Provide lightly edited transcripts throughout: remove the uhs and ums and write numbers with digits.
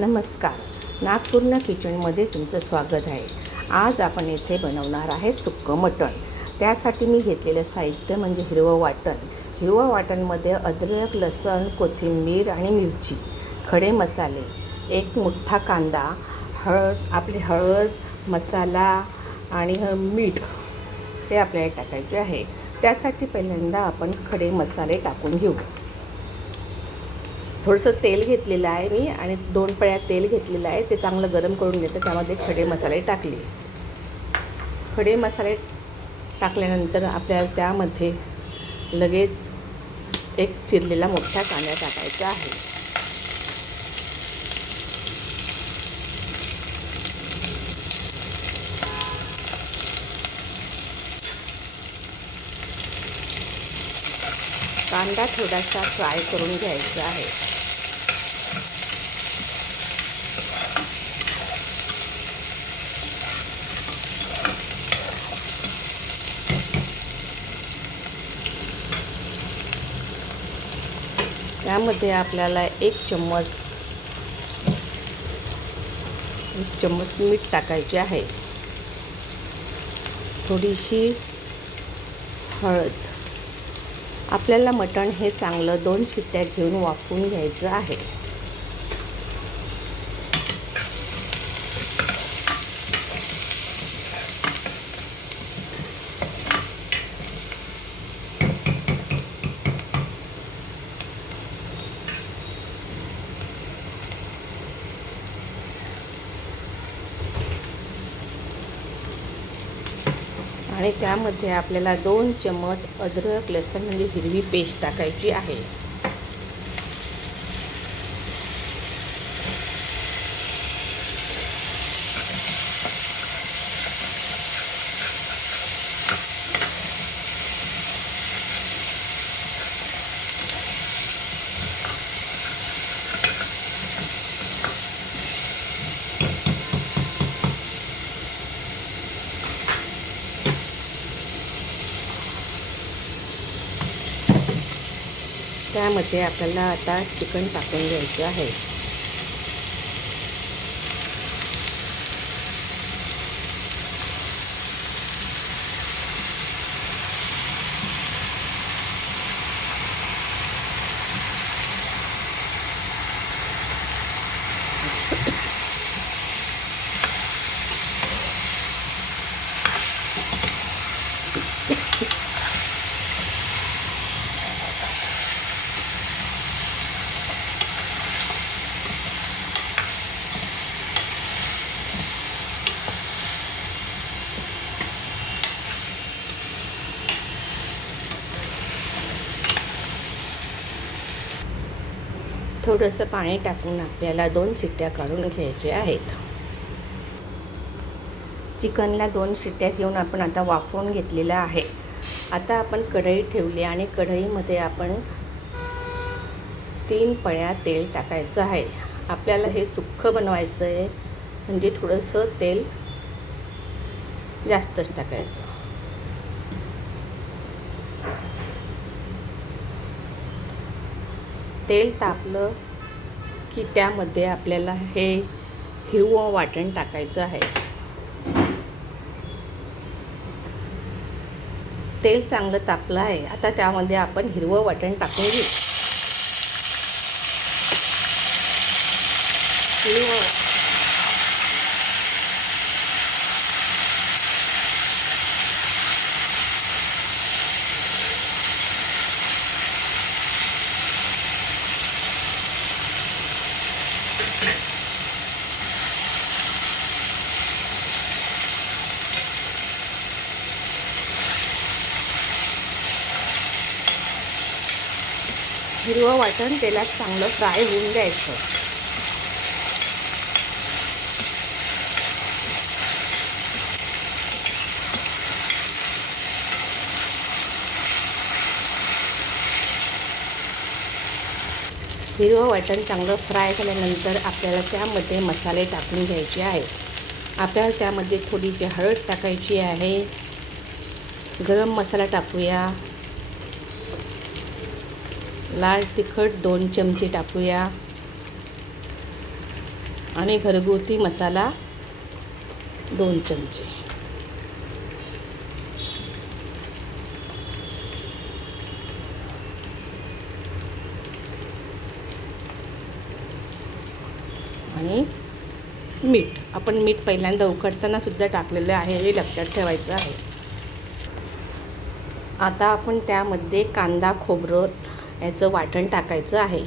नमस्कार, नागपूर्ण किचनमध्ये तुमचं स्वागत आहे। आज आपण इथे बनवणार आहे सुक्कं मटण। त्यासाठी मी घेतलेलं साहित्य म्हणजे हिरवं वाटण। हिरवं वाटणमध्ये अद्रक, लसूण, कोथिंबीर आणि मिरची, खडे मसाले, एक मोठा कांदा, हळद, मसाला आणि मीठ हे आपल्याला टाकायचे आहे। त्यासाठी पहिल्यांदा आपण खडे मसाले टाकून घेऊ। थोडंसं तेल घेतलेलं आहे मी आणि 2 पळ्या तेल घेतलेलं आहे, ते चांगलं गरम करून घेतलं। त्यामध्ये खडे मसाले टाकले। खडे मसाले टाकल्यानंतर आपल्याला त्यामध्ये लगेच एक चिरलेला मोठा कांदा टाकायचा आहे। कांदा थोडासा फ्राय करून घ्यायचा आहे। त्यामध्ये आपल्याला एक चम्मच मीठ टाकायचे आहे, थोडीशी हळद। आपल्याला मटण हे चांगलं 2 शिट्ट्या घेऊन वाफवून घ्यायचं आहे। आणि त्यामध्ये आपल्याला 2 चम्मच अद्रक लसूण म्हणजे हिरवी पेस्ट टाकायची आहे। त्यामध्ये आपल्याला आता चिकन टाकून घ्यायचं आहे। थोडंसं पाणी टाकून आपल्याला 2 शिट्ट्या काढून घ्यायच्या आहेत। चिकनला 2 शिट्ट्या घेऊन आपण आता वाफवून घेतलेलं आहे। आता आपण कढई ठेवली आणि कढईमध्ये आपण 3 पळ्या तेल टाकायचं आहे। आपल्याला हे सुक्कं बनवायचं आहे, म्हणजे थोडंसं तेल जास्तच टाकायचं। तेल तापलं की त्यामध्ये आपल्याला हे हिरवं वाटण टाकायचं आहे। तेल चांगलं तापलं आहे, आता त्यामध्ये आपण हिरवं वाटण टाकून घेऊ। हिरवं वाटण तेलात चांगलं फ्राय होऊन द्यायचं। हिरवं वाटण चांगलं फ्राय झाल्यानंतर आपल्याला त्यामध्ये मसाले टाकून घ्यायचे आहेत। आपल्याला त्यामध्ये थोडीशी हळद टाकायची आहे, गरम मसाला टाकूया, लाल तिखट 2 चमचे टाकूया, आणि घरगुती मसाला 2 चमचे. आणि मीठ. आपण मीठ पहिल्यांदा उकडताना सुद्धा टाकलेलं आहे, हे लक्षात ठेवायचं आहे. आता आपण त्यामध्ये कांदा खोबरं याचं वाटण टाकायचं आहे.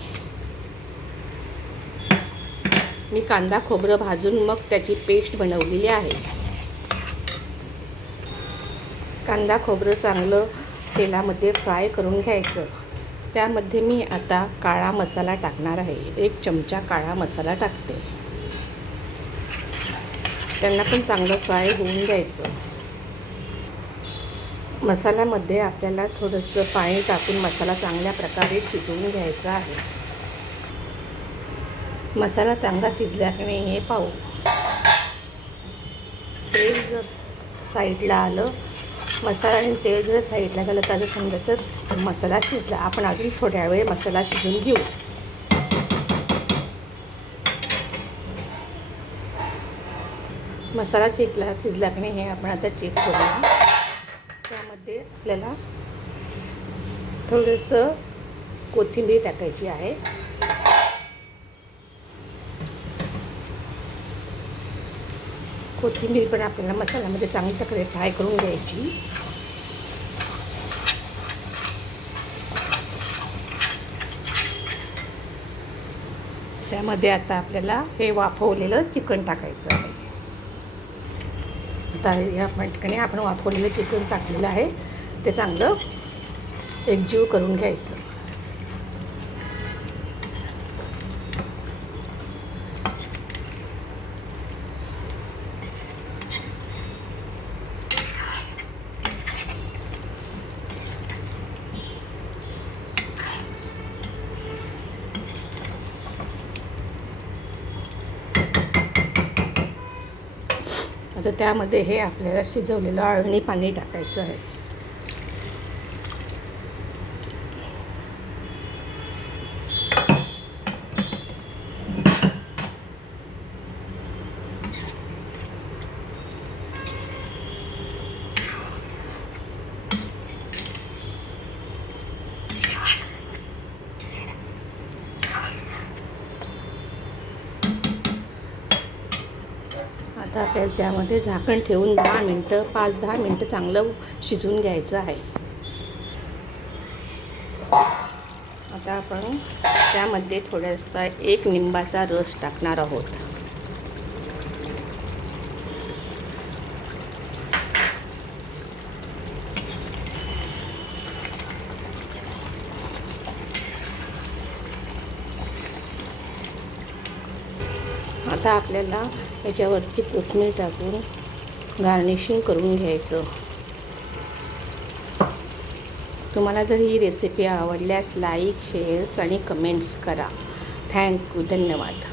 मी कांदा खोबरं भाजून मग त्याची पेस्ट बनवलेली आहे. कांदा खोबरं चांगलं तेलामध्ये फ्राय करून घ्यायचं. त्यामध्ये मी आता काळा मसाला टाकणार आहे. 1 चमचा काळा मसाला टाकते. त्यांना पण चांगलं फ्राय होऊन द्यायचं. मसाल्यामध्ये आपल्याला थोडंसं पाणी टाकून मसाला चांगल्या प्रकारे शिजवून घ्यायचा आहे. मसाला चांगला शिजला की नाही हे पाहू. तेल जर साईडला आलं, मसाला आणि तेल जर साईडला झालं तर समजायचं मसाला शिजला. आपण अजून थोड्या वेळ मसाला शिजवून घेऊ. मसाला शिजला की नाही हे आपण आता चेक करूया. त्यामध्ये आपल्याला थोडंसं कोथिंबीर टाकायची आहे. कोथिंबीर पण आपल्याला मसाल्यामध्ये चांगली प्रकारे फ्राय करून घ्यायची. त्यामध्ये आता आपल्याला हे वाफवलेलं चिकन टाकायचं आहे. आता या ठिकाणी आपण वाफवलेलं चिकन टाकलेलं आहे. ते चांगलं एकजीव करून घ्यायचं. आता त्यामध्ये हे आपल्याला शिजवलेलं अळणी पाणी टाकायचं आहे. आता आपल्याला त्यामध्ये झाकण ठेवून 5-10 मिनटं चांगलं शिजवून घ्यायचं आहे. आता आपण त्यामध्ये थोडासा 1 लिंबाचा रस टाकणार आहोत. आता आपल्याला याच्यावरती कोथिंबीर टाकून गार्निशिंग करून घ्यायचं. तुम्हाला जर ही रेसिपी आवडल्यास लाईक, शेअर्स आणि कमेंट्स करा. थँक्यू. धन्यवाद.